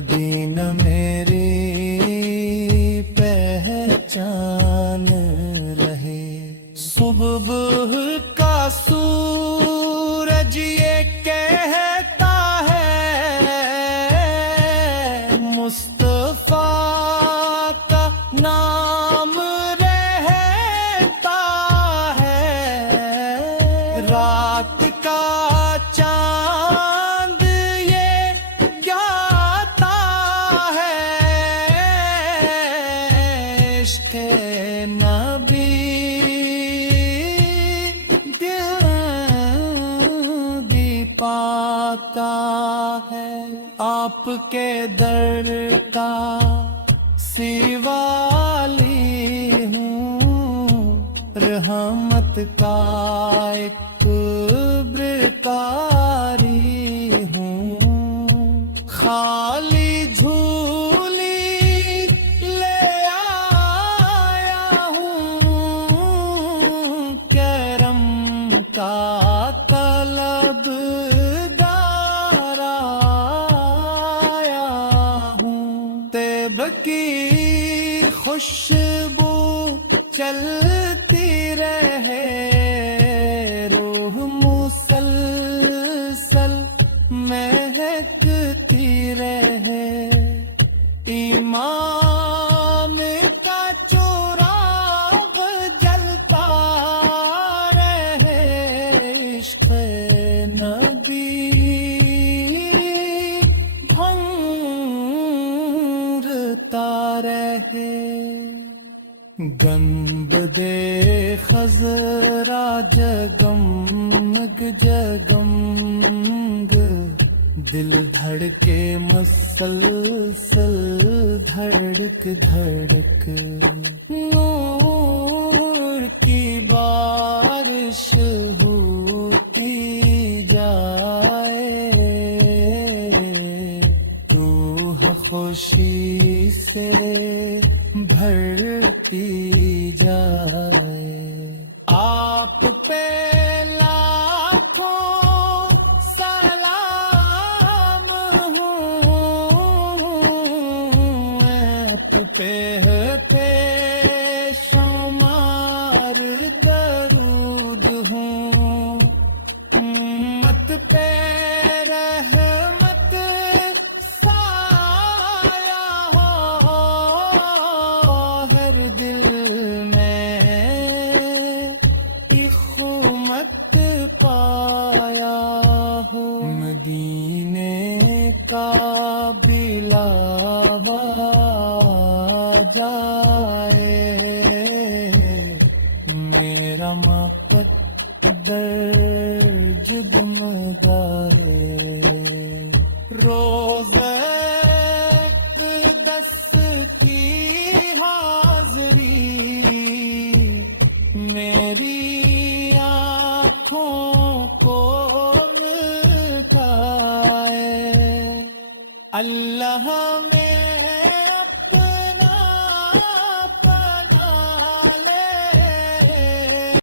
مدینہ میری پہچان رہے۔ صبح کا سورج یہ کہتا ہے مصطفیٰ کا نام رہتا ہے، رات کا چاند یہ کہتا ہے عشق نبی پاتا ہے۔ آپ کے در کا سوالی ہوں، رحمت کا ایک برکاری ہوں، خالی جھولی لے آیا ہوں، کرم کا طلب کی خوشبو چلتی رہے، روح مسلسل مہکتی رہے، امام کا چراغ جلتا رہے، عشق نبی رہے۔ گنبدِ خضرا جگمگ جگمگ، دل دھڑکے مسلسل دھڑک دھڑک، نور کی بارش ہوتی جائے، روح خوشی سے بھرتی جائے، آپ پہ لاکھوں سلام ہوں، آپ پہ شمار درود ہوں، امت پہ رحمت دل میں اخمت پایا ہو، مدینے کا بلاوا جائے، میرا مقدر جگمگائے، روزہ اقدس کی حاضری میری آنکھوں کو مٹھائے، اللہ